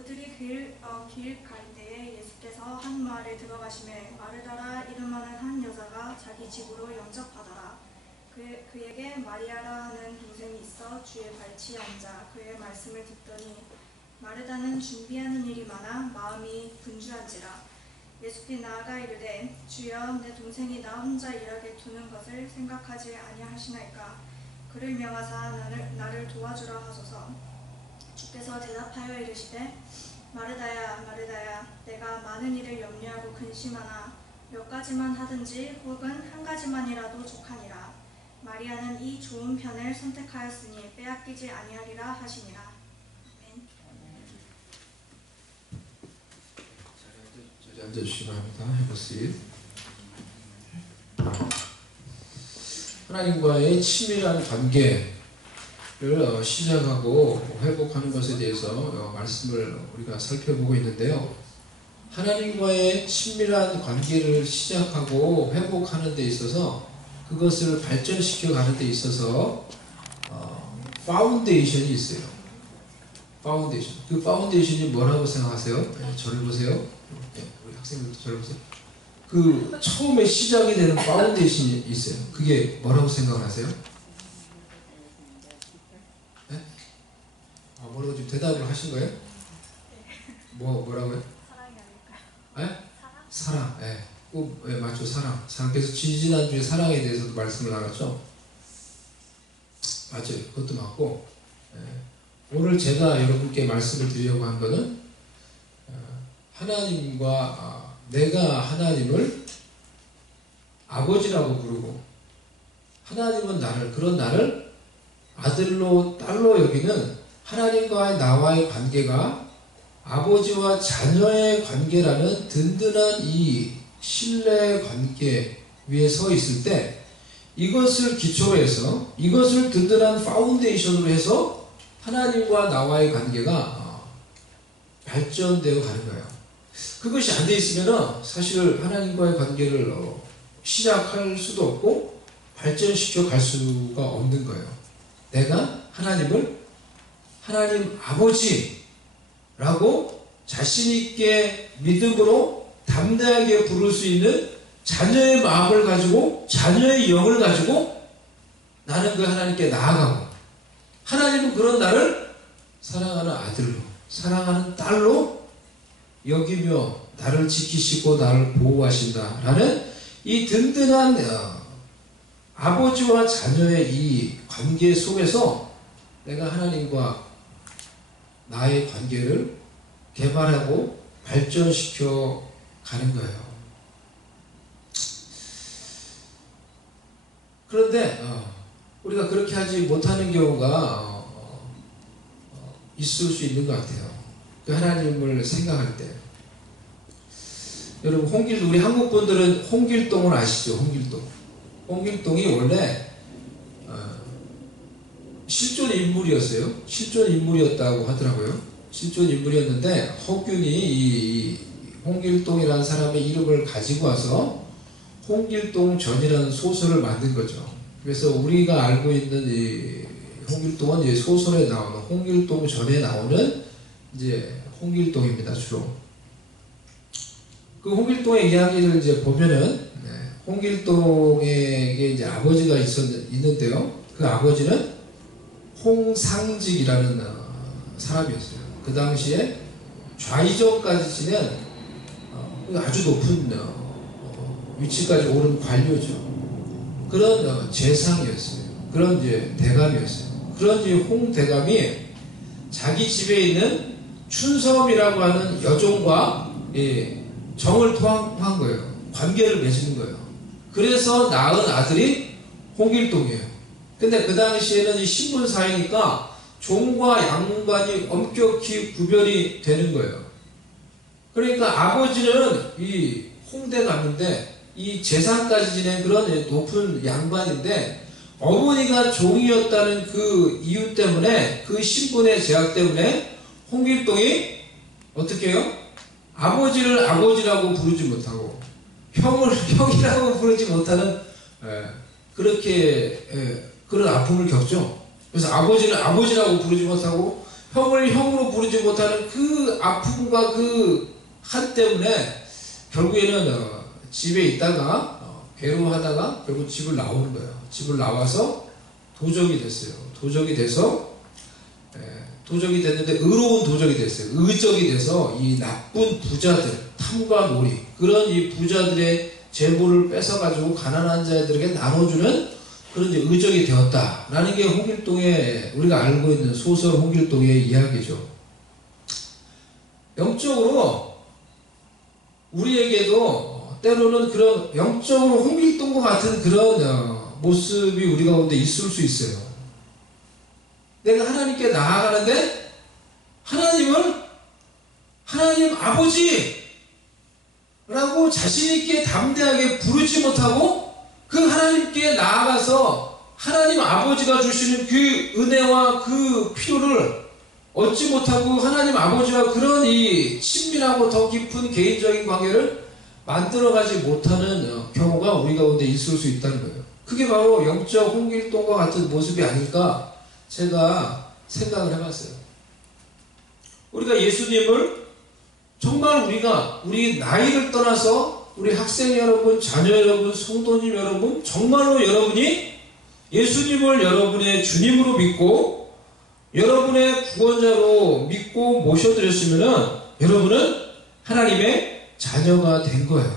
그들이 길 갈 때에 예수께서 한 마을에 들어가시매 마르다라 이름하는 한 여자가 자기 집으로 영접하더라. 그에게 마리아라 하는 동생이 있어 주의 발치에 앉아 그의 말씀을 듣더니 마르다는 준비하는 일이 많아 마음이 분주한지라. 예수께 나아가 이르되 주여 내 동생이 나 혼자 일하게 두는 것을 생각하지 아니하시나이까. 그를 명하사 나를 도와주라 하소서. 주께서 대답하여 이르시되 마르다야 마르다야 내가 많은 일을 염려하고 근심하나 몇 가지만 하든지 혹은 한 가지만이라도 족하니라. 마리아는 이 좋은 편을 선택하였으니 빼앗기지 아니하리라 하시니라. 아멘. 자리에 앉아주시기 바랍니다. Have a seat. 하나님과의 친밀한 관계를 시작하고 회복하는 것에 대해서 말씀을 우리가 살펴보고 있는데요. 하나님과의 친밀한 관계를 시작하고 회복하는 데 있어서 그것을 발전시켜 가는 데 있어서 파운데이션이 있어요. 파운데이션. 그 파운데이션이 뭐라고 생각하세요? 네, 저를 보세요. 네, 우리 학생들도 저를 보세요. 그 처음에 시작이 되는 파운데이션이 있어요. 그게 뭐라고 생각하세요? 네? 뭐라고 지금 대답을 하신 거예요? 뭐라고요? 사랑이 아닐까요? 네? 사랑. 네. 꼭, 네, 맞죠. 사랑. 그래서 지난주에 사랑에 대해서도 말씀을 나눴죠. 맞아요. 그것도 맞고, 오늘 제가 여러분께 말씀을 드리려고 한 거는 하나님과 내가 하나님을 아버지라고 부르고 하나님은 나를 아들로 딸로 여기는 하나님과의 나와의 관계가 아버지와 자녀의 관계라는 든든한 이 신뢰의 관계 위에 서 있을 때 이것을 기초로 해서 이것을 든든한 파운데이션으로 해서 하나님과 나와의 관계가 발전되어 가는 거예요. 그것이 안 돼 있으면 사실 하나님과의 관계를 시작할 수도 없고 발전시켜 갈 수가 없는 거예요. 내가 하나님을 하나님 아버지라고 자신있게 믿음으로 담대하게 부를 수 있는 자녀의 마음을 가지고 자녀의 영을 가지고 나는 그 하나님께 나아가고 하나님은 그런 나를 사랑하는 아들로 사랑하는 딸로 여기며 나를 지키시고 나를 보호하신다라는 이 든든한 아버지와 자녀의 이 관계 속에서 내가 하나님과 나의 관계를 개발하고 발전시켜 가는 거예요. 그런데 우리가 그렇게 하지 못하는 경우가 있을 수 있는 것 같아요. 그 하나님을 생각할 때. 여러분 우리 한국 분들은 홍길동을 아시죠? 홍길동. 홍길동이 원래 실존 인물이었어요. 실존 인물이었다고 하더라고요. 실존 인물이었는데 허균이 이 홍길동이라는 사람의 이름을 가지고 와서 홍길동전이라는 소설을 만든 거죠. 그래서 우리가 알고 있는 이 홍길동은 이제 소설에 나오는 홍길동전에 나오는 이제 홍길동입니다. 주로. 그 홍길동의 이야기를 이제 보면은 홍길동에게 이제 아버지가 있는데요. 그 아버지는 홍상직이라는 사람이었어요. 그 당시에 좌의정까지 지낸 아주 높은 위치까지 오른 관료죠. 그런 재상이었어요. 그런 이제 대감이었어요. 그런 이제 홍대감이 자기 집에 있는 춘섬이라고 하는 여종과 정을 통한 거예요. 관계를 맺는 거예요. 그래서 낳은 아들이 홍길동이에요. 근데 그 당시에는 이 신분사회니까 종과 양관이 엄격히 구별이 되는 거예요. 그러니까 아버지는 이 홍대감인데 이 재산까지 지낸 그런 높은 양반인데 어머니가 종이었다는 그 이유 때문에 그 신분의 제약 때문에 홍길동이 어떻게 해요? 아버지를 아버지라고 부르지 못하고 형을 형이라고 부르지 못하는 그렇게 그런 아픔을 겪죠. 그래서 아버지를 아버지라고 부르지 못하고 형을 형으로 부르지 못하는 그 아픔과 그 한 때문에 결국에는 집에 있다가 괴로워하다가 결국 집을 나오는 거예요. 집을 나와서 도적이 됐어요. 도적이 됐는데 의로운 도적이 됐어요. 의적이 돼서 이 나쁜 부자들, 탐과 놀이, 그런 이 부자들의 재물을 뺏어가지고 가난한 자들에게 나눠주는 그런 이제 의적이 되었다라는 게 홍길동의, 우리가 알고 있는 소설 홍길동의 이야기죠. 영적으로 우리에게도 때로는 그런 영적으로 홍길동과 같은 그런 모습이 우리 가운데 있을 수 있어요. 내가 하나님께 나아가는데 하나님은 하나님 아버지라고 자신있게 담대하게 부르지 못하고 그 하나님께 나아가서 하나님 아버지가 주시는 그 은혜와 그 필요를 얻지 못하고 하나님 아버지와 그런 이 친밀하고 더 깊은 개인적인 관계를 만들어가지 못하는 경우가 우리 가운데 있을 수 있다는 거예요. 그게 바로 영적 홍길동과 같은 모습이 아닐까 제가 생각을 해봤어요. 우리가 예수님을 정말 우리 나이를 떠나서 우리 학생 여러분, 자녀 여러분, 성도님 여러분, 정말로 여러분이 예수님을 여러분의 주님으로 믿고 여러분의 구원자로 믿고 모셔드렸으면 여러분은 하나님의 자녀가 된 거예요.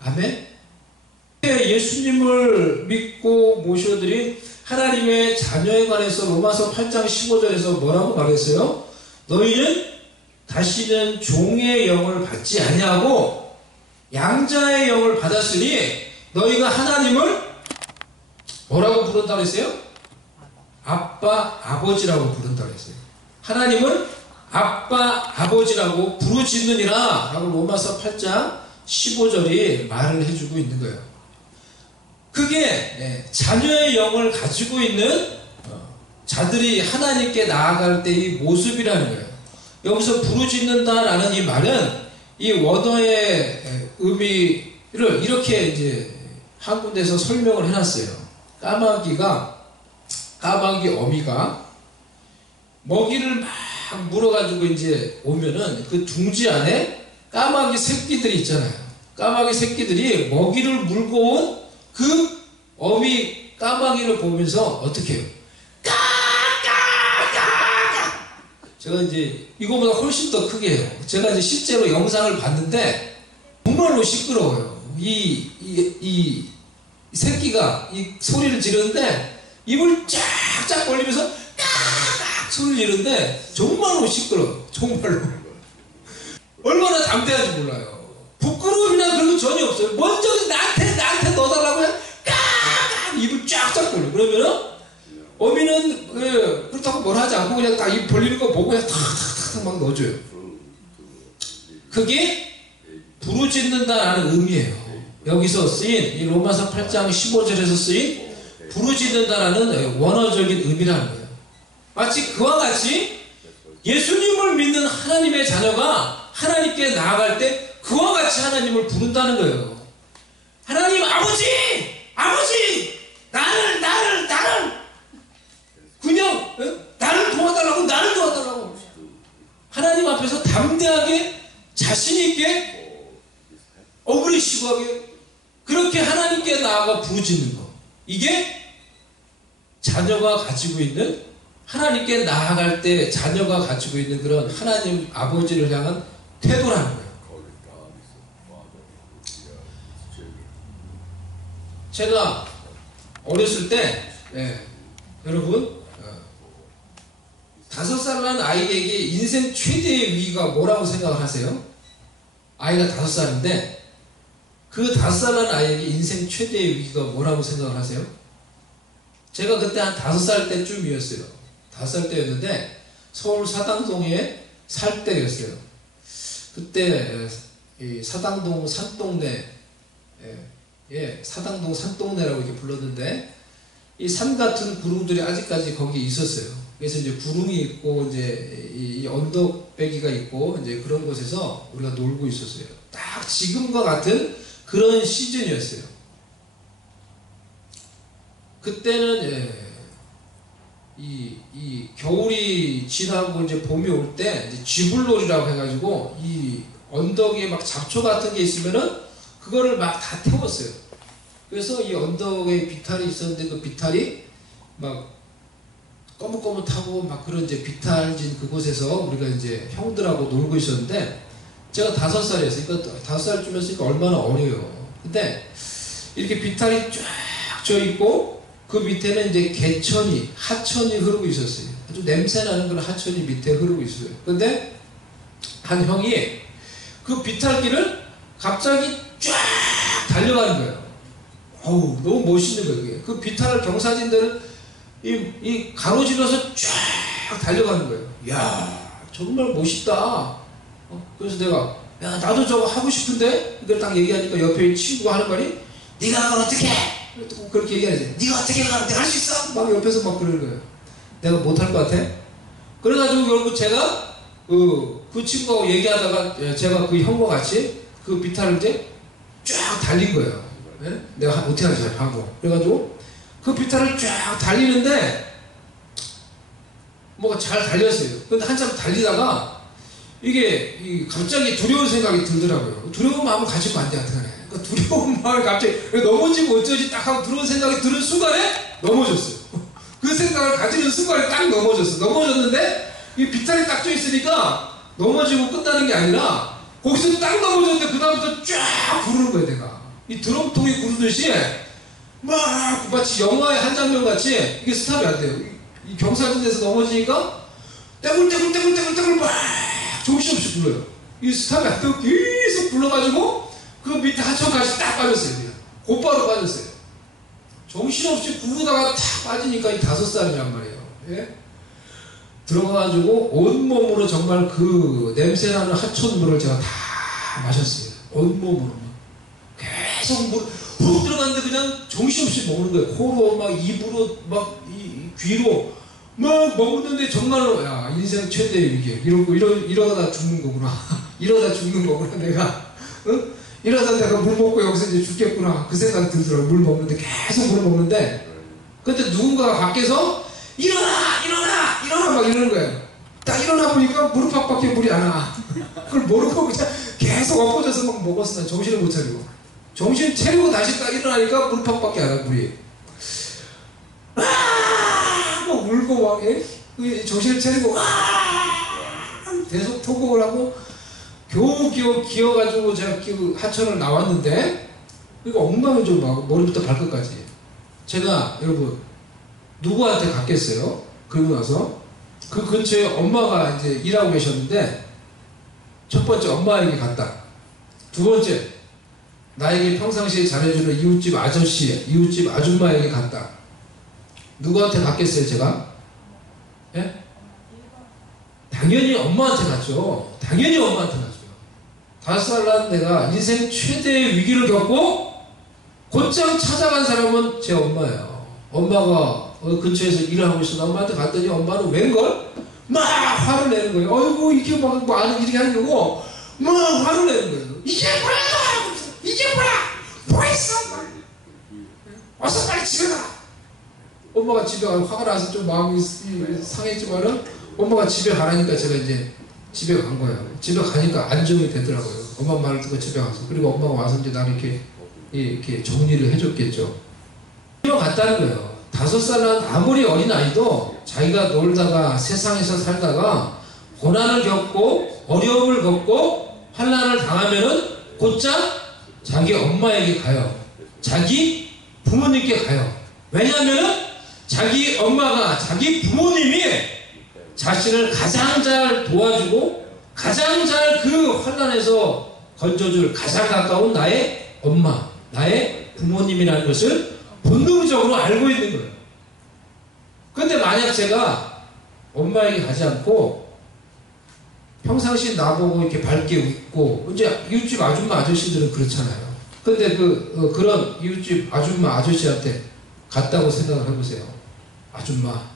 아멘? 예수님을 믿고 모셔드린 하나님의 자녀에 관해서 로마서 8장 15절에서 뭐라고 말했어요? 너희는 다시는 종의 영을 받지 아니하고 양자의 영을 받았으니 너희가 하나님을 뭐라고 부른다고 했어요? 아빠, 아버지라고 부른다고 했어요. 하나님을 아빠, 아버지라고 부르짖느니라 라고 로마서 8장 15절이 말을 해주고 있는 거예요. 그게 자녀의 영을 가지고 있는 자들이 하나님께 나아갈 때의 모습이라는 거예요. 여기서 부르짖는다라는 이 말은 이 원어의 의미를 이렇게 이제 한 군데서 설명을 해놨어요. 까마귀 어미가 먹이를 막 물어가지고 이제 오면은 그 둥지 안에 까마귀 새끼들이 있잖아요. 까마귀 새끼들이 먹이를 물고 온 그 어미 까마귀를 보면서 어떻게 해요? 까까까까. 제가 이제 이거보다 훨씬 더 크게 해요. 제가 이제 실제로 영상을 봤는데 정말로 시끄러워요. 이 새끼가 이 소리를 지르는데 입을 쫙쫙 벌리면서 까악 소리를 지르는데 정말로 시끄러워요. 정말로. 얼마나 담대한지 몰라요. 부끄러움이나 그런 거 전혀 없어요. 먼저 나한테 넣어달라고 해. 까악 입을 쫙쫙 벌려. 그러면은 어미는 그렇다고 뭘 하지 않고 그냥 딱 입 벌리는 거 보고 그냥 탁탁탁 막 넣어줘요. 그게 부르짖는다라는 의미예요. 여기서 쓰인 이 로마서 8장 15절에서 쓰인 부르짖는다라는 원어적인 의미라는 거예요. 마치 그와 같이 예수님을 믿는 하나님의 자녀가 하나님께 나아갈 때 그와 같이 하나님을 부른다는 거예요. 하나님 아버지! 아버지! 나를 그냥 나를 도와달라고 하나님 앞에서 담대하게 자신있게 어그레시브하게 그렇게 하나님께 나아가 부르짖는 것, 이게 자녀가 가지고 있는, 하나님께 나아갈 때 자녀가 가지고 있는 그런 하나님 아버지를 향한 태도라는 거예요. 제가 어렸을 때 여러분 5살 난 아이에게 인생 최대의 위기가 뭐라고 생각을 하세요? 아이가 5살인데 그 5살 난 아이에게 인생 최대의 위기가 뭐라고 생각을 하세요? 제가 그때 한 5살 때쯤이었어요. 5살 때였는데 서울 사당동에 살 때였어요. 그때 이 사당동 산동네, 사당동 산동네라고 이렇게 불렀는데 이 산 같은 구릉들이 아직까지 거기 있었어요. 그래서 이제 구릉이 있고 이제 이 언덕배기가 있고 이제 그런 곳에서 우리가 놀고 있었어요. 딱 지금과 같은 그런 시즌이었어요. 그때는 이 겨울이 지나고 이제 봄이 올 때 이제 쥐불놀이라고 해가지고 이 언덕에 막 잡초 같은 게 있으면은 그거를 막 다 태웠어요. 그래서 이 언덕에 비탈이 있었는데 그 비탈이 막 거뭇거뭇하고 막 그런 이제 비탈진 그곳에서 우리가 이제 형들하고 놀고 있었는데 제가 5살이었어요. 그러니까 5살쯤이었으니까 얼마나 어려요. 근데 이렇게 비탈이 쫙 져 있고 그 밑에는 이제 개천이, 하천이 흐르고 있었어요. 아주 냄새나는 그런 하천이 밑에 흐르고 있어요. 근데 한 형이 그 비탈길을 갑자기 쫙 달려가는 거예요. 어우, 너무 멋있는 거예요. 그게. 그 비탈을 경사진들은 이 가로질러서 쫙 달려가는 거예요. 이야, 정말 멋있다. 그래서 내가, 야, 나도 저거 하고 싶은데? 이걸 딱 얘기하니까 옆에 친구가 하는 말이, 네가 그걸 어떻게 해? 그렇게 얘기하지. 네가 어떻게 가면 내가 할 수 있어? 막 옆에서 막 그러는 거예요. 내가 못할 것 같아? 그래가지고 결국 제가 그 친구하고 얘기하다가 제가 그 형과 같이 그 비탈을 이제 쫙 달린 거예요. 예? 내가 어떻게 하지? 하고. 그래가지고 그 비탈을 쫙 달리는데 뭐가 잘 달렸어요. 근데 한참 달리다가 이게 갑자기 두려운 생각이 들더라고요. 두려운 마음을 가지고 안 돼, 어떡하네. 그 두려운 마음을 갑자기 넘어지면 어쩌지 딱 하고 두려운 생각이 드는 순간에 넘어졌어요. 그 생각을 가지는 순간에 딱 넘어졌어. 넘어졌는데 이 비탈이 딱 져 있으니까 넘어지고 끝나는 게 아니라 거기서 딱 넘어졌는데 그다음부터 쫙 구르는 거야, 내가. 이 드럼통이 구르듯이 막 마치 영화의 한 장면 같이 이게 스탑이 안 돼요. 이 경사진에서 넘어지니까 떼굴떼굴떼굴떼굴떼굴 막 정신없이 불러요. 이 스탑이 안 되고 계속 불러가지고 그 밑에 하천까지 딱 빠졌어요. 그냥. 곧바로 빠졌어요. 정신없이 구르다가 탁 빠지니까 이 5살이란 말이에요. 예? 들어가가지고 온몸으로 정말 그 냄새나는 하천물을 제가 다 마셨어요. 온몸으로. 계속 훅 들어갔는데 그냥 정신없이 먹는 거예요. 코로 막 입으로 막 귀로 막 먹는데 정말로 야 인생 최대의 위기 이러다 죽는 거구나. 이러다 죽는 거구나 내가. 응? 이러다 내가 물 먹고 여기서 이제 죽겠구나. 그 생각이 들더라고요. 물 먹는데 계속 물 먹는데 근데 누군가가 밖에서 일어나 막 이러는 거예요. 딱 일어나 보니까 무릎팍밖에 물이 안 와. 그걸 모르고 그냥 계속 엎어져서 막 먹었어. 난 정신을 못 차리고. 정신 차리고 다시 딱 일어나니까 무릎팍밖에 안 와, 물이. 막 울고 막 정신을 차리고 계속 토곡을 하고 겨우 기어가지고 제가 그 하천을 나왔는데 이거 엉망이죠. 막 머리부터 발끝까지. 제가 여러분 누구한테 갔겠어요? 그러고 나서 그 근처에 엄마가 이제 일하고 계셨는데 첫 번째 엄마에게 갔다. 두 번째 나에게 평상시에 잘해주는 이웃집 아저씨, 이웃집 아줌마에게 갔다. 누구한테 갔겠어요, 제가? 예? 당연히 엄마한테 갔죠. 당연히 엄마한테 갔죠. 5살 난 내가 인생 최대의 위기를 겪고 곧장 찾아간 사람은 제 엄마예요. 엄마가 근처에서 일을 하고 있어. 엄마한테 갔더니 엄마는 웬걸? 막 화를 내는 거예요. 어이구, 이게 막 이렇게 하는 거고, 막 화를 내는 거예요. 이게 뭐야! 이게 뭐야! 뭐 있어! 어서 빨리 집에 가! 엄마가 집에 가서 화가 나서 좀 마음이 상했지만은 엄마가 집에 가라니까 제가 이제 집에 간 거예요. 집에 가니까 안정이 되더라고요. 엄마 말을 듣고 집에 가서. 그리고 엄마가 와서 이제 나를 이렇게 정리를 해줬겠죠. 집에 갔다는 거예요. 5살은 아무리 어린아이도 자기가 놀다가 세상에서 살다가 고난을 겪고 어려움을 겪고 환난을 당하면은 곧장 자기 엄마에게 가요. 자기 부모님께 가요. 왜냐하면은 자기 엄마가 자기 부모님이 자신을 가장 잘 도와주고 가장 잘 그 환난에서 건져줄 가장 가까운 나의 엄마, 나의 부모님이라는 것을 본능적으로 알고 있는 거예요. 근데 만약 제가 엄마에게 가지 않고 평상시 나보고 이렇게 밝게 웃고 이제 이웃집 아줌마 아저씨들은 그렇잖아요. 근데 그런 이웃집 아줌마 아저씨한테 갔다고 생각을 해보세요. 아줌마,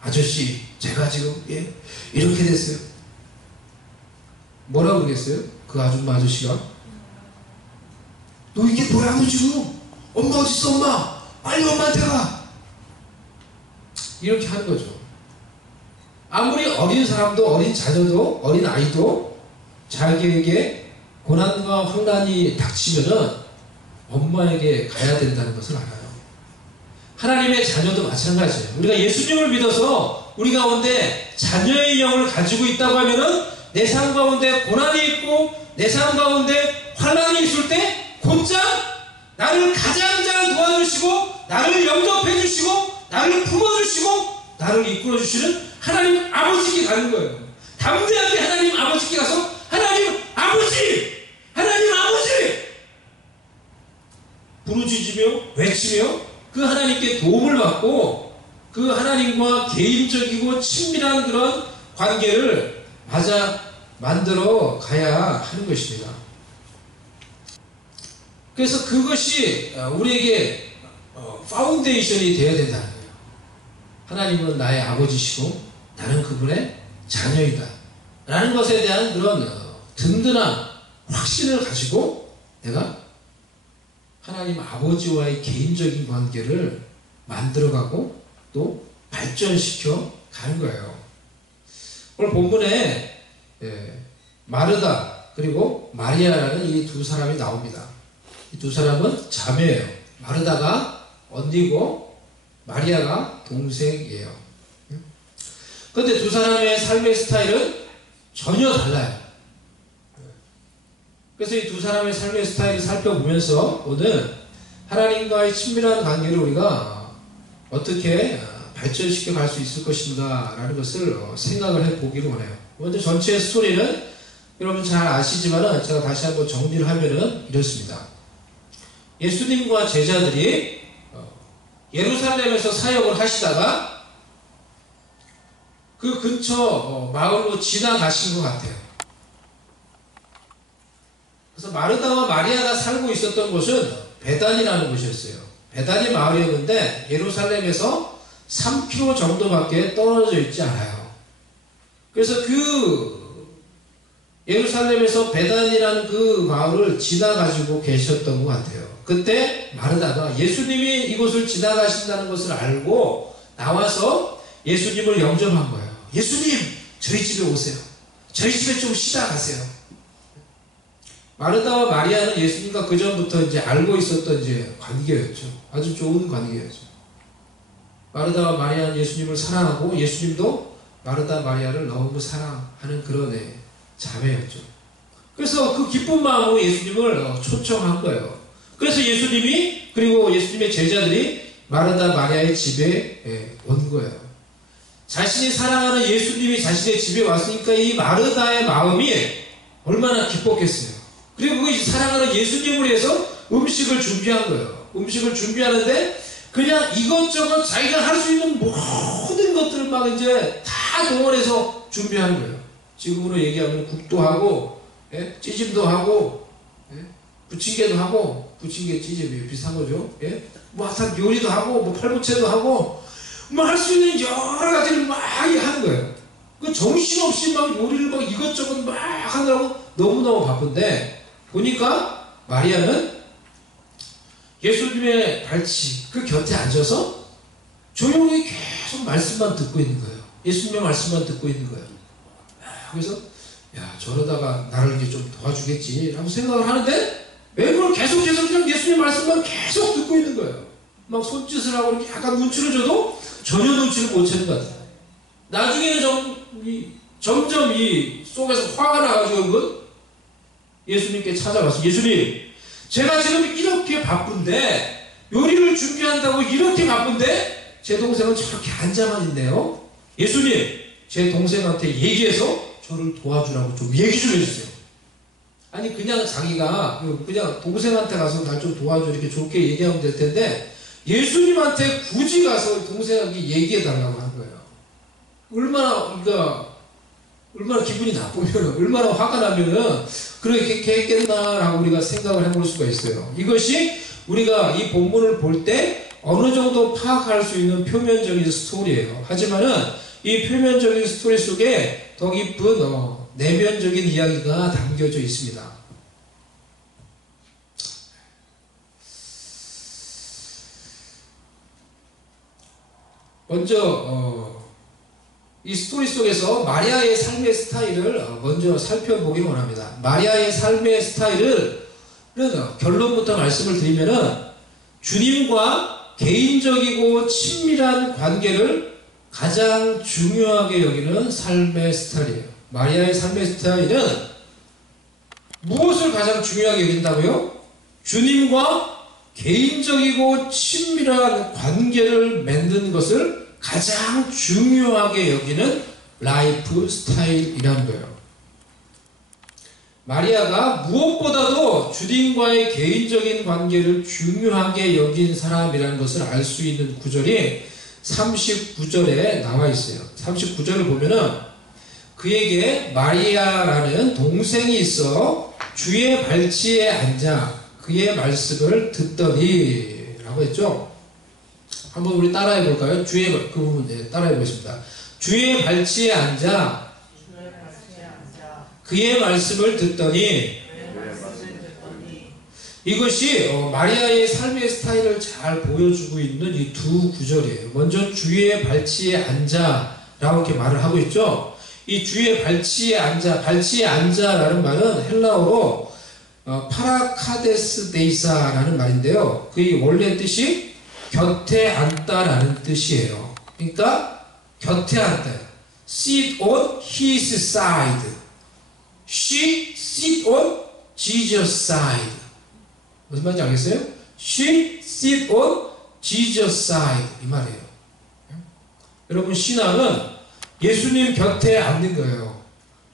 아저씨, 제가 지금 이렇게 됐어요. 뭐라고 그러겠어요? 그 아줌마 아저씨가 너 이게 뭐야 너 지금? 엄마 어딨어 엄마? 빨리 엄마한테 가. 이렇게 하는 거죠. 아무리 어린 사람도, 어린 자녀도, 어린 아이도 자기에게 고난과 환난이 닥치면은 엄마에게 가야 된다는 것을 알아요. 하나님의 자녀도 마찬가지예요. 우리가 예수님을 믿어서 우리 가운데 자녀의 영을 가지고 있다고 하면은 내 삶 가운데 고난이 있고 내 삶 가운데 환난이 있을 때 곧장 나를 가장 잘 도와주시고 나를 영접해 주시고 나를 품어주시고 나를 이끌어 주시는 하나님 아버지께 가는 거예요. 담대하게 하나님 아버지께 가서 하나님 아버지! 하나님 아버지! 부르짖으며 외치며 그 하나님께 도움을 받고 그 하나님과 개인적이고 친밀한 그런 관계를 만들어 가야 하는 것입니다. 그래서 그것이 우리에게 파운데이션이 되어야 된다는 거예요. 하나님은 나의 아버지시고 나는 그분의 자녀이다 라는 것에 대한 그런 든든한 확신을 가지고 내가 하나님 아버지와의 개인적인 관계를 만들어가고 또 발전시켜 가는 거예요. 오늘 본문에 마르다 그리고 마리아라는 이 두 사람이 나옵니다. 이 두 사람은 자매예요. 마르다가 언니고 마리아가 동생이에요. 그런데 두 사람의 삶의 스타일은 전혀 달라요. 그래서 이 두 사람의 삶의 스타일을 살펴보면서 오늘 하나님과의 친밀한 관계를 우리가 어떻게 발전시켜 갈 수 있을 것인가 라는 것을 생각을 해보기를 원해요. 먼저 전체 스토리는 여러분 잘 아시지만 제가 다시 한번 정리를 하면은 이렇습니다. 예수님과 제자들이 예루살렘에서 사역을 하시다가 그 근처 마을로 지나가신 것 같아요. 그래서 마르다와 마리아가 살고 있었던 곳은 베단이라는 곳이었어요. 베단이 마을이었는데 예루살렘에서 3km 정도밖에 떨어져 있지 않아요. 그래서 그 예루살렘에서 베단이라는 그 마을을 지나가지고 계셨던 것 같아요. 그때 마르다가 예수님이 이곳을 지나가신다는 것을 알고 나와서 예수님을 영접한 거예요. 예수님, 저희 집에 오세요. 저희 집에 좀 쉬다 가세요. 마르다와 마리아는 예수님과 그 전부터 이제 알고 있었던 이제 관계였죠. 아주 좋은 관계였죠. 마르다와 마리아는 예수님을 사랑하고 예수님도 마르다 마리아를 너무 사랑하는 그런 자매였죠. 그래서 그 기쁜 마음으로 예수님을 초청한 거예요. 그래서 예수님이 그리고 예수님의 제자들이 마르다 마리아의 집에 온 거예요. 자신이 사랑하는 예수님이 자신의 집에 왔으니까 이 마르다의 마음이 얼마나 기뻤겠어요. 그리고 그 사랑하는 예수님을 위해서 음식을 준비한 거예요. 음식을 준비하는데 그냥 이것저것 자기가 할 수 있는 모든 것들을 막 이제 다 동원해서 준비하는 거예요. 지금으로 얘기하면 국도 하고 찌짐도 하고 부침개도 하고 부침개 찌짐이 비슷한 거죠. 뭐 하여튼 요리도 하고 뭐 팔보채도 하고 뭐 할 수 있는 여러 가지를 막 하는 거예요. 그 정신없이 막 요리를 막 이것저것 막 하느라고 너무너무 바쁜데 보니까 마리아는 예수님의 발치 그 곁에 앉아서 조용히 계속 말씀만 듣고 있는 거예요. 예수님의 말씀만 듣고 있는 거예요. 그래서 야 저러다가 나를 이렇게 좀 도와주겠지 라고 생각을 하는데 왜 그걸 계속 그냥 예수님의 말씀만 계속 듣고 있는 거예요. 막 손짓을 하고 이렇게 약간 눈치를 줘도 전혀 눈치를 못 채는 것 같아요. 나중에는 점점 이 속에서 화가 나가지고 예수님께 찾아가서 예수님 제가 지금 이렇게 바쁜데 요리를 준비한다고 이렇게 바쁜데 제 동생은 저렇게 앉아만 있네요. 예수님 제 동생한테 얘기해서 저를 도와주라고 좀 얘기 좀 해주세요. 아니 그냥 자기가 그냥 동생한테 가서 날 좀 도와줘 이렇게 좋게 얘기하면 될 텐데 예수님한테 굳이 가서 동생에게 얘기해 달라고 하는 거예요. 얼마나 기분이 나쁘면 얼마나 화가 나면은 그렇게 했겠나라고 우리가 생각을 해볼 수가 있어요. 이것이 우리가 이 본문을 볼 때 어느 정도 파악할 수 있는 표면적인 스토리예요. 하지만은 이 표면적인 스토리 속에 더 깊은 내면적인 이야기가 담겨져 있습니다. 먼저 이 스토리 속에서 마리아의 삶의 스타일을 먼저 살펴보기를 원합니다. 마리아의 삶의 스타일은 결론부터 말씀을 드리면은 주님과 개인적이고 친밀한 관계를 가장 중요하게 여기는 삶의 스타일이에요. 마리아의 삶의 스타일은 무엇을 가장 중요하게 여긴다고요? 주님과 개인적이고 친밀한 관계를 맺는 것을 가장 중요하게 여기는 라이프 스타일이라는 거예요. 마리아가 무엇보다도 주님과의 개인적인 관계를 중요하게 여긴 사람이라는 것을 알 수 있는 구절이 39절에 나와 있어요. 39절을 보면은 그에게 마리아라는 동생이 있어 주의 발치에 앉아 그의 말씀을 듣더니 라고 했죠. 한번 우리 따라해 볼까요? 그 부분 따라해 보겠습니다. 주의 발치에 앉아 그의 말씀을 듣더니 이것이 마리아의 삶의 스타일을 잘 보여주고 있는 이 두 구절이에요. 먼저 주의 발치에 앉아 라고 이렇게 말을 하고 있죠. 이 주의 발치에 앉아 라는 말은 헬라어로 파라카데스 데이사라는 말인데요. 그의 원래 뜻이 곁에 앉다라는 뜻이에요. 그러니까 곁에 앉다. Sit on his side. She sit on Jesus' side. 무슨 말인지 알겠어요? She sit on Jesus' side. 이 말이에요. 여러분, 신앙은 예수님 곁에 앉는 거예요.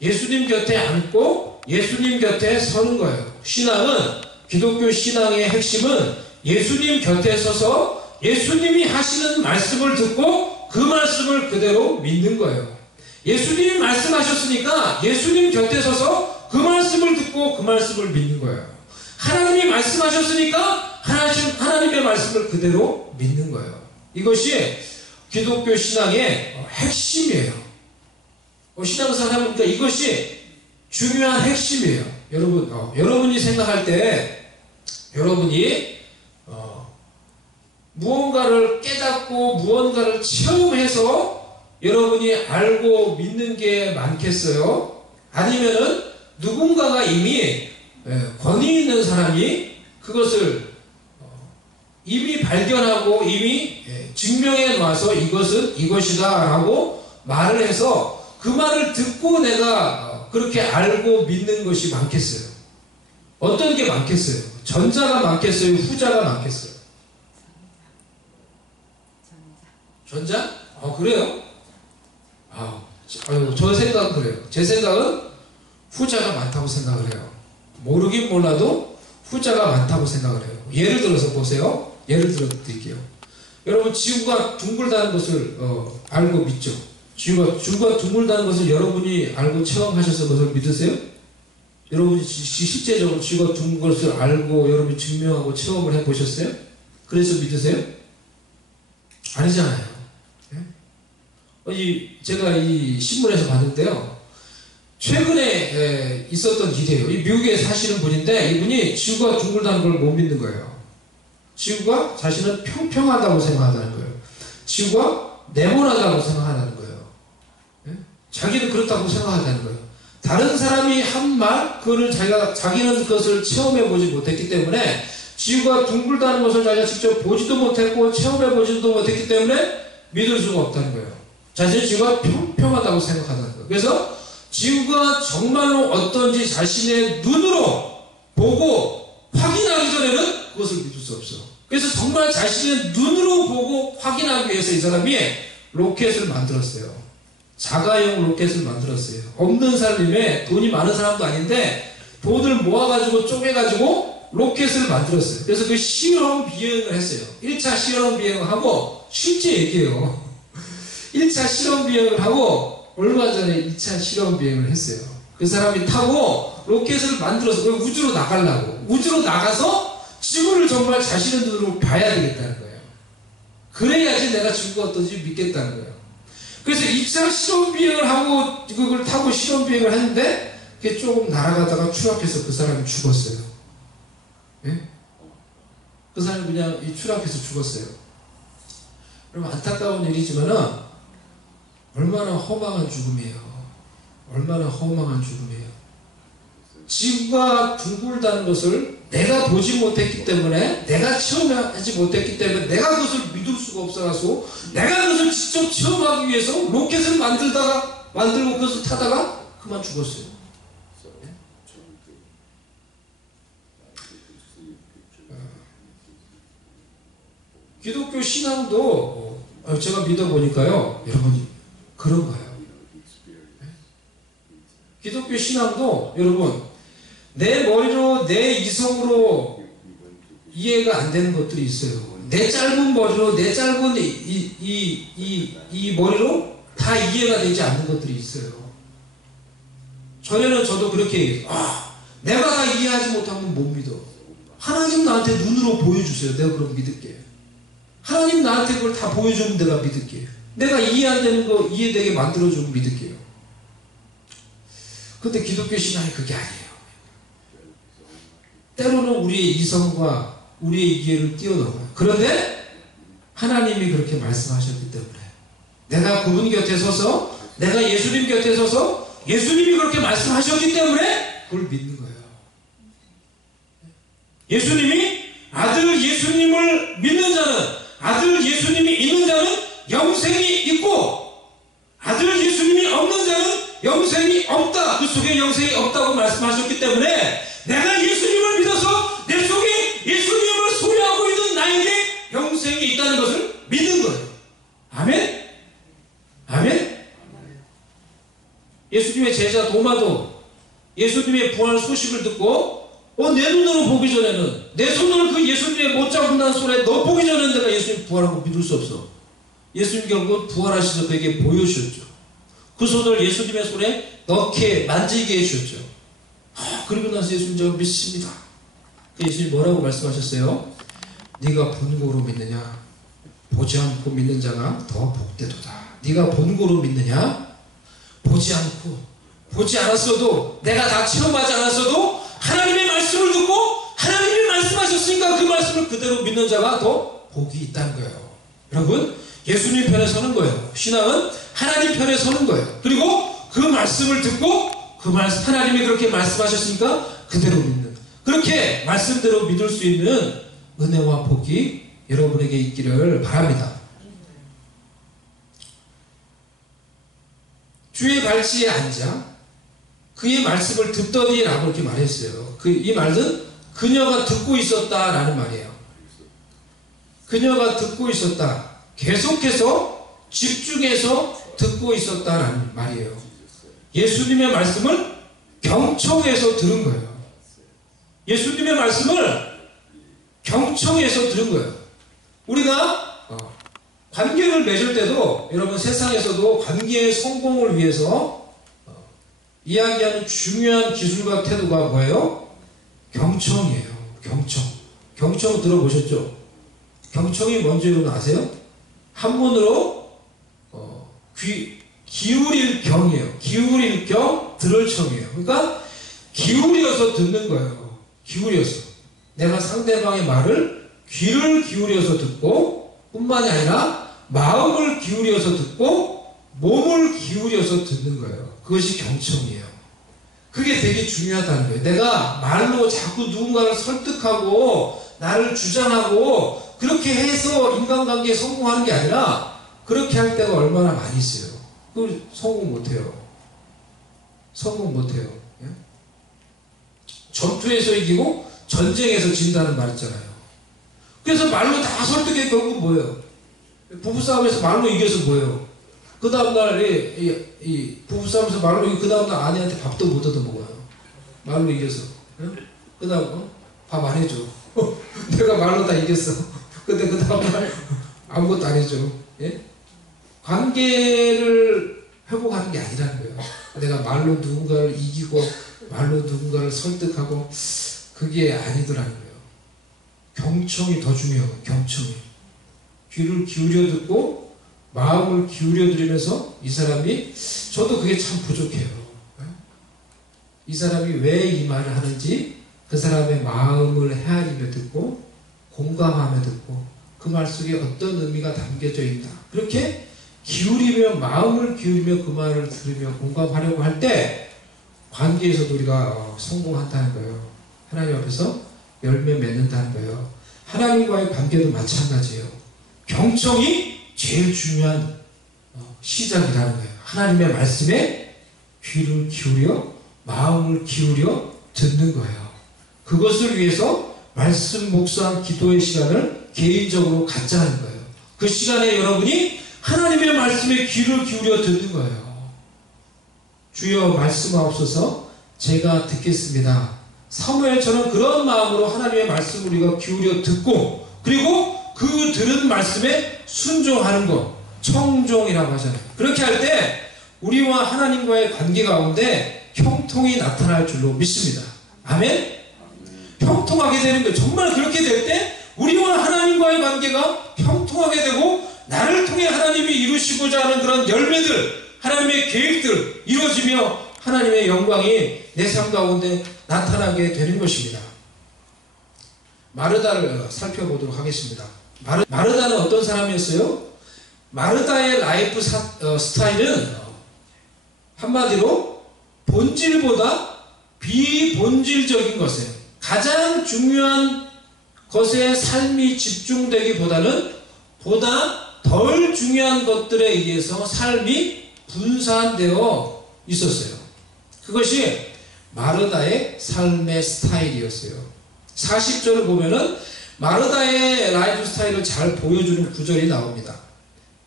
예수님 곁에 앉고 예수님 곁에 서는 거예요. 신앙은, 기독교 신앙의 핵심은 예수님 곁에 서서 예수님이 하시는 말씀을 듣고 그 말씀을 그대로 믿는 거예요. 예수님이 말씀하셨으니까 예수님 곁에 서서 그 말씀을 듣고 그 말씀을 믿는 거예요. 하나님이 말씀하셨으니까 하나님의 말씀을 그대로 믿는 거예요. 이것이 기독교 신앙의 핵심이에요. 신앙생활하니까 이것이 중요한 핵심이에요. 여러분이 생각할 때 여러분이 무언가를 깨닫고 무언가를 체험해서 여러분이 알고 믿는 게 많겠어요? 아니면은 누군가가 이미 권위 있는 사람이 그것을 이미 발견하고 이미 증명해 놔서 이것은 이것이다 라고 말을 해서 그 말을 듣고 내가 그렇게 알고 믿는 것이 많겠어요? 어떤 게 많겠어요? 전자가 많겠어요? 후자가 많겠어요? 전자? 그래요? 저 생각은 그래요. 제 생각은 후자가 많다고 생각을 해요. 모르긴 몰라도 후자가 많다고 생각을 해요. 예를 들어서 보세요. 예를 들어 드릴게요. 여러분, 지구가 둥글다는 것을 알고 믿죠? 지구가 둥글다는 것을 여러분이 알고 체험하셔서 그것을 믿으세요? 여러분이 실제적으로 지구가 둥근 것을 알고 여러분이 증명하고 체험을 해보셨어요? 그래서 믿으세요? 아니잖아요. 제가 이 신문에서 봤는데요. 최근에 있었던 일이에요. 이 미국에 사시는 분인데 이분이 지구가 둥글다는 걸 못 믿는 거예요. 지구가 자신은 평평하다고 생각한다는 거예요. 지구가 네모나다고 생각한다는 거예요. 자기는 그렇다고 생각한다는 거예요. 다른 사람이 한 말, 자기는 그것을 체험해보지 못했기 때문에 지구가 둥글다는 것을 자기가 직접 보지도 못했고 체험해보지도 못했기 때문에 믿을 수가 없다는 거예요. 자신의 지구가 평평하다고 생각한다는 거예요. 그래서 지구가 정말로 어떤지 자신의 눈으로 보고 확인하기 전에는 그것을 믿을 수 없어. 그래서 정말 자신의 눈으로 보고 확인하기 위해서 이 사람이 로켓을 만들었어요. 자가용 로켓을 만들었어요. 없는 사람이면 돈이 많은 사람도 아닌데 돈을 모아가지고 쪼개가지고 로켓을 만들었어요. 그래서 그 실험 비행을 했어요. 1차 실험 비행을 하고, 실제 얘기예요. 1차 실험 비행을 하고 얼마 전에 2차 실험 비행을 했어요. 그 사람이 타고 로켓을 만들어서 우주로 나가려고. 우주로 나가서 지구를 정말 자신의 눈으로 봐야 되겠다는 거예요. 그래야지 내가 지구가 어떤지 믿겠다는 거예요. 그래서 2차 실험 비행을 하고 그걸 타고 실험 비행을 했는데 그게 조금 날아가다가 추락해서 그 사람이 죽었어요. 예? 그 사람이 그냥 추락해서 죽었어요. 여러분 안타까운 일이지만은 얼마나 허망한 죽음이에요. 얼마나 허망한 죽음이에요. 지구가 둥글다는 것을 내가 보지 못했기 때문에, 내가 체험하지 못했기 때문에, 내가 그것을 믿을 수가 없어가지고 내가 그것을 직접 체험하기 위해서 로켓을 만들고 그것을 타다가 그만 죽었어요. 기독교 신앙도 제가 믿어보니까요, 여러분 그런 거예요. 기독교 신앙도 여러분 내 머리로, 내 이성으로 이해가 안 되는 것들이 있어요. 내 짧은 머리로, 내 짧은 이 머리로 다 이해가 되지 않는 것들이 있어요. 전에는 저도 그렇게 얘기해요. 내가 다 이해하지 못하면 못 믿어. 하나님 나한테 눈으로 보여주세요. 내가 그럼 믿을게. 하나님 나한테 그걸 다 보여주면 내가 믿을게. 내가 이해 안 되는 거 이해되게 만들어주면 믿을게요. 근데 기독교 신앙이 그게 아니에요. 때로는 우리의 이성과 우리의 이해를 뛰어넘어요. 그런데 하나님이 그렇게 말씀하셨기 때문에, 내가 그분 곁에 서서, 내가 예수님 곁에 서서 예수님이 그렇게 말씀하셨기 때문에 그걸 믿는 거예요. 예수님이 아들 예수님을 믿는 자는, 아들 예수님이 있는 자는 영생이 있고, 아들 예수님이 없는 자는 영생이 없다. 그 속에 영생이 없다고 말씀하셨기 때문에 내가 예수님을 믿어서 내 속에 예수님을 소유하고 있는 나에게 영생이 있다는 것을 믿는 거예요. 아멘? 아멘? 예수님의 제자 도마도 예수님의 부활 소식을 듣고 내 눈으로 보기 전에는, 내 손으로 그 예수님의 못 잡는다는 소리에 너 보기 전에는 내가 예수님 부활하고 믿을 수 없어. 예수님 결국 부활하셔서 그에게 보여주셨죠. 그 손을 예수님의 손에 넣게 만지게 해주셨죠. 그리고 나서 예수님 제가 믿습니다. 예수님 뭐라고 말씀하셨어요? 네가 본고로 믿느냐? 보지 않고 믿는 자가 더 복되도다. 네가 본고로 믿느냐? 보지 않고, 보지 않았어도, 내가 다 체험하지 않았어도 하나님의 말씀을 듣고 하나님이 말씀하셨으니까 그 말씀을 그대로 믿는 자가 더 복이 있다는 거예요. 여러분, 예수님 편에 서는 거예요. 신앙은 하나님 편에 서는 거예요. 그리고 그 말씀을 듣고 하나님이 그렇게 말씀하셨으니까 그대로 믿는, 그렇게 말씀대로 믿을 수 있는 은혜와 복이 여러분에게 있기를 바랍니다. 주의 발치에 앉아 그의 말씀을 듣더니라고 이렇게 말했어요. 이 말은 그녀가 듣고 있었다라는 말이에요. 그녀가 듣고 있었다. 계속해서 집중해서 듣고 있었다라는 말이에요. 예수님의 말씀을 경청해서 들은 거예요. 예수님의 말씀을 경청해서 들은 거예요. 우리가 관계를 맺을 때도, 여러분 세상에서도 관계의 성공을 위해서 이야기하는 중요한 기술과 태도가 뭐예요? 경청이에요. 경청. 경청 들어보셨죠? 경청이 뭔지 여러분 아세요? 한문으로 기울일 경이에요. 기울일 경, 들을 청이에요. 그러니까 기울여서 듣는 거예요. 기울여서. 내가 상대방의 말을 귀를 기울여서 듣고 뿐만이 아니라 마음을 기울여서 듣고 몸을 기울여서 듣는 거예요. 그것이 경청이에요. 그게 되게 중요하다는 거예요. 내가 말로 자꾸 누군가를 설득하고 나를 주장하고 그렇게 해서 인간관계에 성공하는 게 아니라, 그렇게 할 때가 얼마나 많이 있어요. 그걸 성공 못해요. 성공 못해요. 예? 전투에서 이기고 전쟁에서 진다는 말 있잖아요. 그래서 말로 다 설득해 결국 뭐예요? 부부싸움에서 말로 이겨서 뭐예요? 그 다음날 이 부부싸움에서 말로 이기고 그 다음날 아내한테 밥도 못 얻어 먹어요. 말로 이겨서. 예? 그 다음 밥 안 해줘. 내가 말로 다 이겼어. 근데 그 다음날 아무것도 안 해줘. 예? 관계를 회복하는 게 아니라는 거예요. 내가 말로 누군가를 이기고 말로 누군가를 설득하고, 그게 아니더라는 거예요. 경청이 더 중요해요. 경청이. 귀를 기울여 듣고 마음을 기울여 들으면서 이 사람이, 저도 그게 참 부족해요. 이 사람이 왜 이 말을 하는지 그 사람의 마음을 헤아리며 듣고 공감하며 듣고 그 말 속에 어떤 의미가 담겨져 있나. 그렇게 기울이며 마음을 기울이며 그 말을 들으며 공감하려고 할 때 관계에서도 우리가 성공한다는 거예요. 하나님 앞에서 열매 맺는다는 거예요. 하나님과의 관계도 마찬가지예요. 경청이 제일 중요한 시작이라는 거예요. 하나님의 말씀에 귀를 기울여 마음을 기울여 듣는 거예요. 그것을 위해서 말씀 묵상 기도의 시간을 개인적으로 갖자는 거예요. 그 시간에 여러분이 하나님의 말씀에 귀를 기울여 듣는 거예요. 주여 말씀하옵소서 제가 듣겠습니다. 사무엘처럼 그런 마음으로 하나님의 말씀을 우리가 기울여 듣고 그리고 그 들은 말씀에 순종하는 것 청종이라고 하잖아요. 그렇게 할 때 우리와 하나님과의 관계 가운데 형통이 나타날 줄로 믿습니다. 아멘? 형통하게 되는 거예요. 정말 그렇게 될 때 우리와 하나님과의 관계가 형통하게 되고 나를 통해 하나님이 이루시고자 하는 그런 열매들 하나님의 계획들 이루어지며 하나님의 영광이 내 삶 가운데 나타나게 되는 것입니다. 마르다를 살펴보도록 하겠습니다. 마르다는 어떤 사람이었어요? 마르다의 라이프 스타일은 한마디로 본질보다 비본질적인 것에 가장 중요한 것에 삶이 집중되기보다는 보다 덜 중요한 것들에 의해서 삶이 분산되어 있었어요. 그것이 마르다의 삶의 스타일이었어요. 40절을 보면은 마르다의 라이프 스타일을 잘 보여주는 구절이 나옵니다.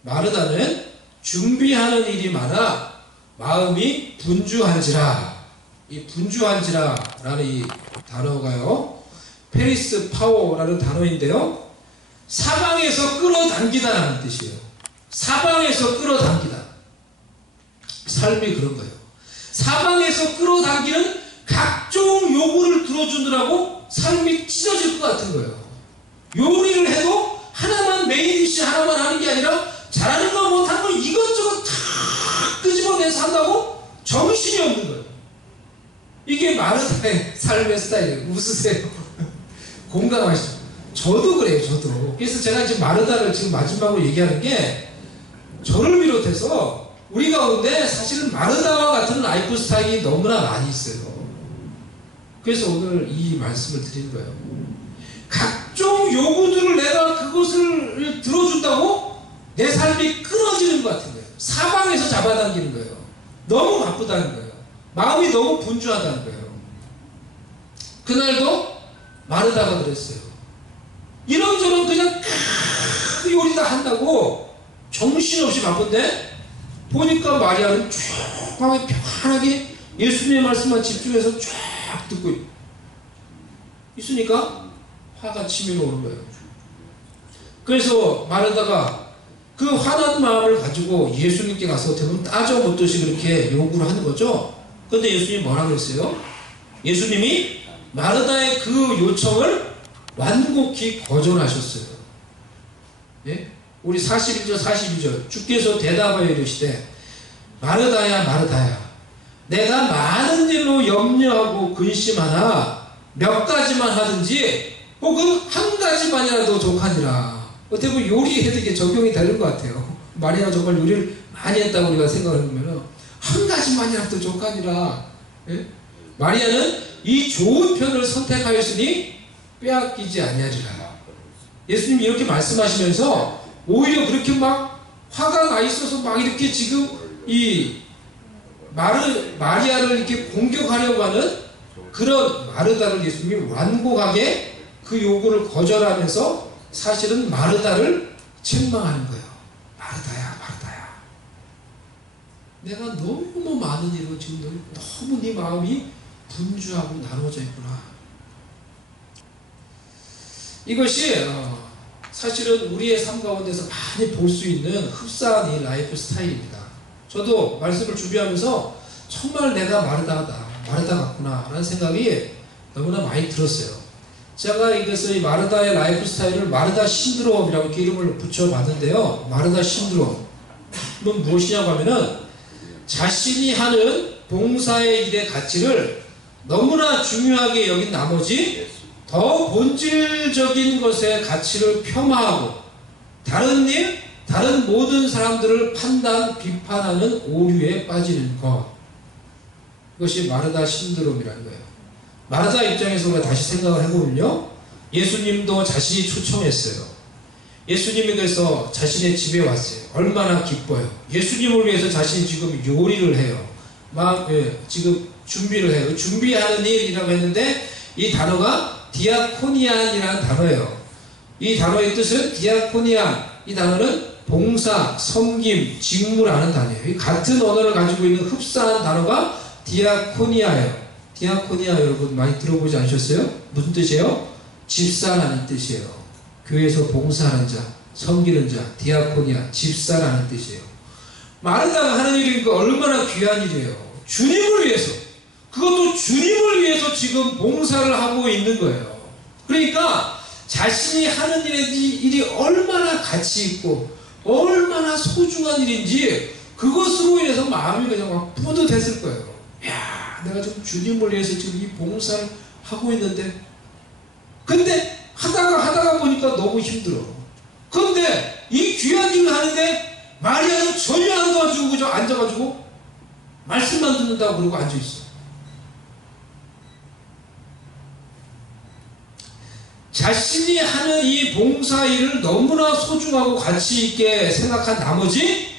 마르다는 준비하는 일이 많아 마음이 분주한지라. 이 분주한지라 라는 이 단어가요 페리스 파워라는 단어인데요 사방에서 끌어당기다 라는 뜻이에요. 사방에서 끌어당기다. 삶이 그런 거예요. 사방에서 끌어당기는 각종 요구를 들어주느라고 삶이 찢어질 것 같은 거예요. 요리를 해도 하나만 메인 디시 하나만 하는 게 아니라 잘하는 거 못하는 거 이것저것 다 끄집어내서 한다고 정신이 없는 거예요. 이게 마르다의 삶의 스타일이에요. 웃으세요. 공감하시죠? 저도 그래요. 저도. 그래서 제가 지금 마르다를 지금 마지막으로 얘기하는 게 저를 비롯해서 우리 가운데 사실은 마르다와 같은 라이프 스타일이 너무나 많이 있어요. 그래서 오늘 이 말씀을 드린 거예요. 각종 요구들을 내가 그것을 들어준다고 내 삶이 끊어지는 것 같은 거예요. 사방에서 잡아당기는 거예요. 너무 바쁘다는 거예요. 마음이 너무 분주하다는 거예요. 그날도 마르다가 그랬어요. 이런저런 그냥 큰 요리 다 한다고 정신없이 바쁜데 보니까 마리아는 조용하게 편하게 예수님의 말씀만 집중해서 쫙 듣고 있으니까 화가 치밀어 오는 거예요. 그래서 마르다가 그 화난 마음을 가지고 예수님께 가서 대부분 따져 묻듯이 그렇게 요구를 하는 거죠. 그런데 예수님이 뭐라 그랬어요? 예수님이 마르다의 그 요청을 완곡히 거절하셨어요. 예? 우리 41절 42절 주께서 대답하여 이르시되 마르다야 마르다야 내가 많은 일로 염려하고 근심하나 몇 가지만 하든지 혹은 한 가지만이라도 족하니라. 어떻게 보면 요리해도 이게 적용이 되는 것 같아요. 마리아가 정말 요리를 많이 했다고 우리가 생각하면 한 가지만이라도 족하니라. 예? 마리아는 이 좋은 편을 선택하였으니 빼앗기지 아니하리라. 예수님이 이렇게 말씀하시면서 오히려 그렇게 막 화가 나 있어서 막 이렇게 지금 이 마리아를 이렇게 공격하려고 하는 그런 마르다를 예수님이 완곡하게 그 요구를 거절하면서 사실은 마르다를 책망하는 거예요. 마르다야 마르다야 내가 너무 많은 일로 지금 너무 네 마음이 분주하고 나눠져 있구나. 이것이 사실은 우리의 삶 가운데서 많이 볼 수 있는 흡사한 이 라이프 스타일입니다. 저도 말씀을 준비하면서 정말 내가 마르다 같구나 라는 생각이 너무나 많이 들었어요. 제가 이것을 이 마르다의 라이프 스타일을 마르다 신드롬이라고 이렇게 이름을 붙여봤는데요. 마르다 신드롬은 무엇이냐고 하면은 자신이 하는 봉사의 일의 가치를 너무나 중요하게 여긴 나머지 더 본질적인 것의 가치를 폄하하고 다른 일, 다른 모든 사람들을 판단, 비판하는 오류에 빠지는 것. 이것이 마르다 신드롬이라는 거예요. 마르다 입장에서 우리가 다시 생각을 해보면요. 예수님도 자신이 초청했어요. 예수님이 그래서 자신의 집에 왔어요. 얼마나 기뻐요. 예수님을 위해서 자신이 지금 요리를 해요. 지금 준비를 해요. 준비하는 일이라고 했는데 이 단어가 디아코니안이라는 단어예요. 이 단어의 뜻은 디아코니안, 이 단어는 봉사, 섬김, 직무라는 단어예요. 이 같은 언어를 가지고 있는 흡사한 단어가 디아코니아예요. 디아코니아 여러분 많이 들어보지 않으셨어요? 무슨 뜻이에요? 집사라는 뜻이에요. 교회에서 봉사하는 자, 섬기는 자, 디아코니아, 집사라는 뜻이에요. 마르다가 하는 일이 얼마나 귀한 일이에요. 주님을 위해서, 그것도 주님을 위해서 지금 봉사를 하고 있는 거예요. 그러니까 자신이 하는 일이 얼마나 가치 있고 얼마나 소중한 일인지 그것으로 인해서 마음이 그냥 막 뿌듯했을 거예요. 야, 내가 지금 주님을 위해서 지금 이 봉사를 하고 있는데, 근데 하다가 보니까 너무 힘들어. 그런데 이 귀한 일을 하는데 마리아는 전혀 안 도와주고 그저 앉아가지고 말씀만 듣는다고 그러고 앉아있어. 자신이 하는 이 봉사 일을 너무나 소중하고 가치 있게 생각한 나머지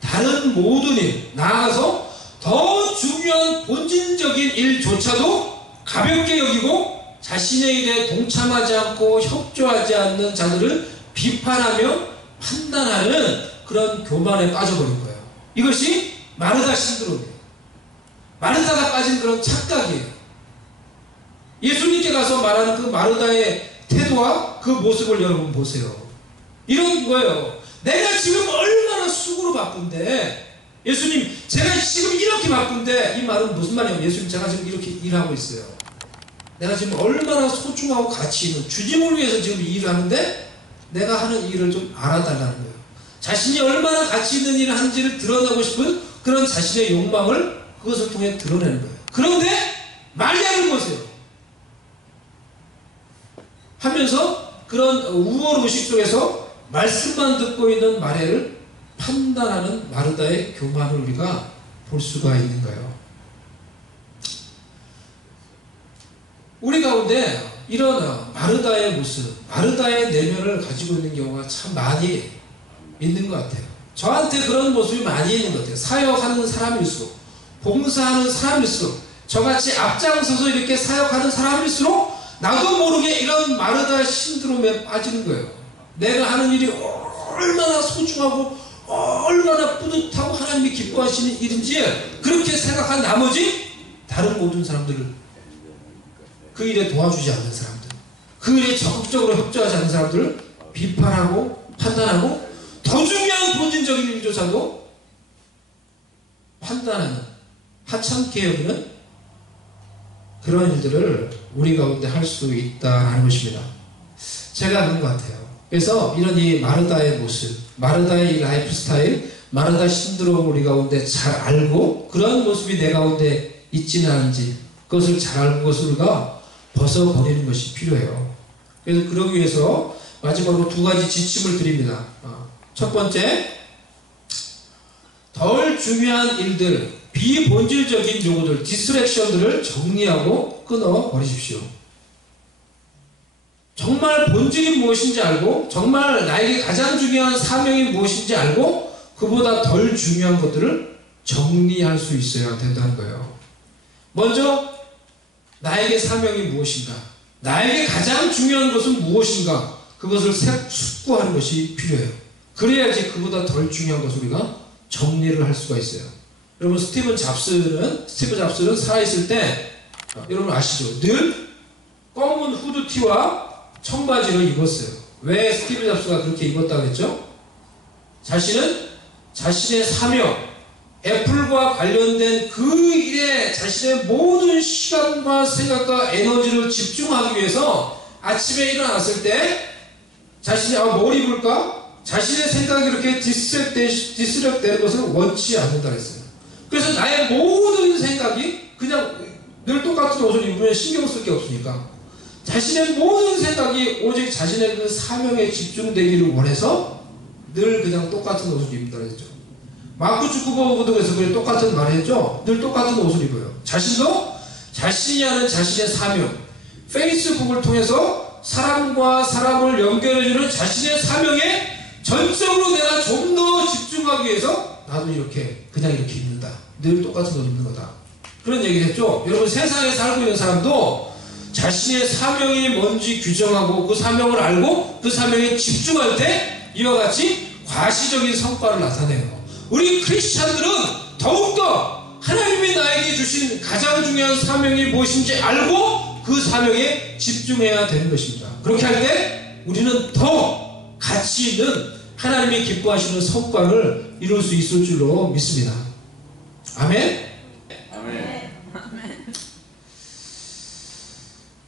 다른 모든 일, 나아가서 더 중요한 본질적인 일조차도 가볍게 여기고 자신의 일에 동참하지 않고 협조하지 않는 자들을 비판하며 판단하는 그런 교만에 빠져버린 거예요. 이것이 마르다 신드롬이에요. 마르다가 빠진 그런 착각이에요. 예수님께 가서 말하는 그 마르다의 태도와 그 모습을 여러분 보세요. 이런 거예요. 내가 지금 얼마나 수고로 바쁜데, 예수님 제가 지금 이렇게 바쁜데, 이 말은 무슨 말이에요? 예수님 제가 지금 이렇게 일하고 있어요. 내가 지금 얼마나 소중하고 가치 있는 주님을 위해서 지금 일을 하는데 내가 하는 일을 좀 알아달라는 거예요. 자신이 얼마나 가치 있는 일을 하는지를 드러내고 싶은 그런 자신의 욕망을 그것을 통해 드러내는 거예요. 그런데 마리아를 보세요. 하면서 그런 우월의식 속에서 말씀만 듣고 있는 마리아를 판단하는 마르다의 교만을 우리가 볼 수가 있는 거예요. 우리 가운데 이런 마르다의 모습, 마르다의 내면을 가지고 있는 경우가 참 많이 있는 것 같아요. 저한테 그런 모습이 많이 있는 것 같아요. 사역하는 사람일수록, 봉사하는 사람일수록, 저같이 앞장서서 이렇게 사역하는 사람일수록 나도 모르게 이런 마르다 신드롬에 빠지는 거예요. 내가 하는 일이 얼마나 소중하고 얼마나 뿌듯하고 하나님이 기뻐하시는 일인지 그렇게 생각한 나머지 다른 모든 사람들을, 그 일에 도와주지 않는 사람들, 그 일에 적극적으로 협조하지 않는 사람들을 비판하고 판단하고 더 중요한 본질적인 일조차도 판단하는, 하찮게 여기는 그런 일들을 우리 가운데 할 수 있다는 것입니다. 제가 그런 것 같아요. 그래서 이런 이 마르다의 모습, 마르다의 이 라이프 스타일, 마르다 신드롬을 우리 가운데 잘 알고 그런 모습이 내 가운데 있지는 않은지 그것을 잘 알고 그것을 우리가 벗어버리는 것이 필요해요. 그래서 그러기 위해서 마지막으로 두 가지 지침을 드립니다. 첫 번째, 덜 중요한 일들, 비본질적인 요구들, 디스트랙션들을 정리하고 끊어버리십시오. 정말 본질이 무엇인지 알고 정말 나에게 가장 중요한 사명이 무엇인지 알고 그보다 덜 중요한 것들을 정리할 수 있어야 된다는 거예요. 먼저 나에게 사명이 무엇인가, 나에게 가장 중요한 것은 무엇인가, 그것을 숙고하는 것이 필요해요. 그래야지 그보다 덜 중요한 것을 우리가 정리를 할 수가 있어요. 여러분 스티브 잡스는 살아있을 때 여러분 아시죠? 늘 검은 후드티와 청바지를 입었어요. 왜 스티브 잡스가 그렇게 입었다고 했죠? 자신은 자신의 사명, 애플과 관련된 그 일에 자신의 모든 시간과 생각과 에너지를 집중하기 위해서 아침에 일어났을 때 자신이 뭘 입을까? 자신의 생각이 이렇게 디스트랙되는 것을 원치 않는다 했어요. 그래서 나의 모든 생각이 그냥 늘 똑같은 옷을 입으면 신경 쓸 게 없으니까 자신의 모든 생각이 오직 자신의 그 사명에 집중되기를 원해서 늘 그냥 똑같은 옷을 입는다 그랬죠. 마크 주크버그에서 그래 똑같은 말 했죠. 늘 똑같은 옷을 입어요. 자신도 자신이 하는 자신의 사명, 페이스북을 통해서 사람과 사람을 연결해주는 자신의 사명에 전적으로 내가 좀 더 집중하기 위해서 나도 이렇게 그냥 이렇게 입는다. 늘 똑같은 옷 입는 거다. 그런 얘기를 했죠. 여러분 세상에 살고 있는 사람도 자신의 사명이 뭔지 규정하고 그 사명을 알고 그 사명에 집중할 때 이와 같이 과시적인 성과를 나타내요. 우리 크리스찬들은 더욱더 하나님이 나에게 주신 가장 중요한 사명이 무엇인지 알고 그 사명에 집중해야 되는 것입니다. 그렇게 할 때 우리는 더 가치 있는 하나님이 기뻐하시는 성과를 이룰 수 있을 줄로 믿습니다. 아멘? 아멘.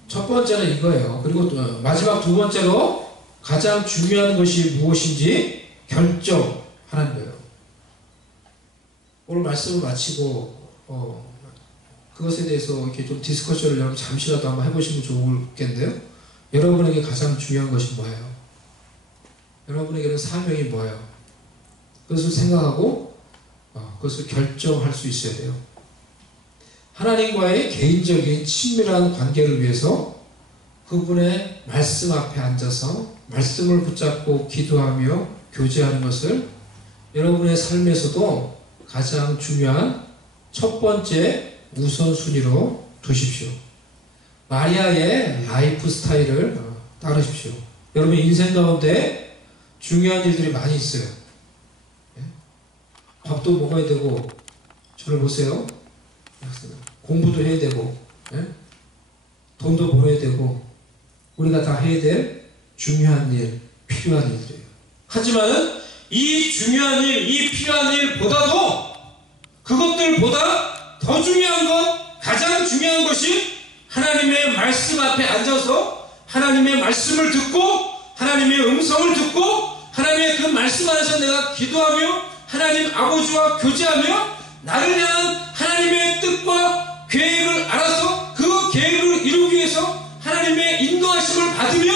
첫 번째는 이거예요. 그리고 마지막 두 번째로 가장 중요한 것이 무엇인지 결정하는 거예요. 오늘 말씀을 마치고 그것에 대해서 이렇게 좀 디스커션을 여러분 잠시라도 한번 해보시면 좋겠는데요. 여러분에게 가장 중요한 것이 뭐예요? 여러분에게는 사명이 뭐예요? 그것을 생각하고 그것을 결정할 수 있어야 돼요. 하나님과의 개인적인 친밀한 관계를 위해서 그분의 말씀 앞에 앉아서 말씀을 붙잡고 기도하며 교제하는 것을 여러분의 삶에서도 가장 중요한 첫 번째 우선순위로 두십시오. 마리아의 라이프 스타일을 따르십시오. 여러분 인생 가운데 중요한 일들이 많이 있어요. 밥도 먹어야 되고, 저를 보세요. 공부도 해야 되고, 돈도 벌어야 되고, 우리가 다 해야 될 중요한 일, 필요한 일들이에요. 하지만은 이 중요한 일, 이 필요한 일보다도 그것들보다 더 중요한 것, 가장 중요한 것이 하나님의 말씀 앞에 앉아서 하나님의 말씀을 듣고 하나님의 음성을 듣고 하나님의 그 말씀 안에서 내가 기도하며 하나님 아버지와 교제하며 나를 향한 하나님의 뜻과 계획을 알아서 그 계획을 이루기 위해서 하나님의 인도하심을 받으며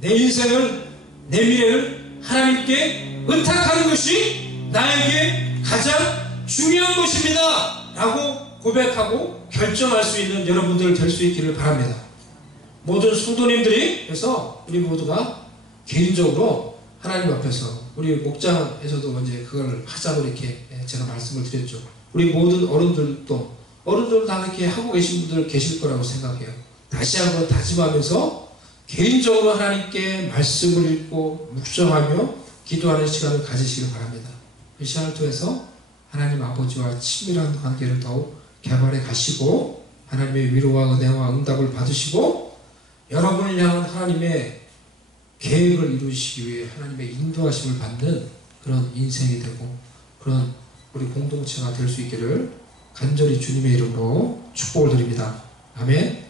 내 인생을, 내 미래를 하나님께 의탁하는 것이 나에게 가장 중요한 것입니다 라고 고백하고 결정할 수 있는 여러분들 될 수 있기를 바랍니다. 모든 성도님들이, 그래서 우리 모두가 개인적으로 하나님 앞에서 우리 목장에서도 이제 그걸 하자고 이렇게 제가 말씀을 드렸죠. 우리 모든 어른들도 다 이렇게 하고 계신 분들 계실 거라고 생각해요. 다시 한번 다짐하면서 개인적으로 하나님께 말씀을 읽고 묵상하며 기도하는 시간을 가지시길 바랍니다. 이 시간을 통해서 하나님 아버지와 친밀한 관계를 더욱 개발해 가시고 하나님의 위로와 은혜와 응답을 받으시고 여러분을 향한 하나님의 계획을 이루시기 위해 하나님의 인도하심을 받는 그런 인생이 되고 그런 우리 공동체가 될 수 있기를 간절히 주님의 이름으로 축복을 드립니다. 아멘.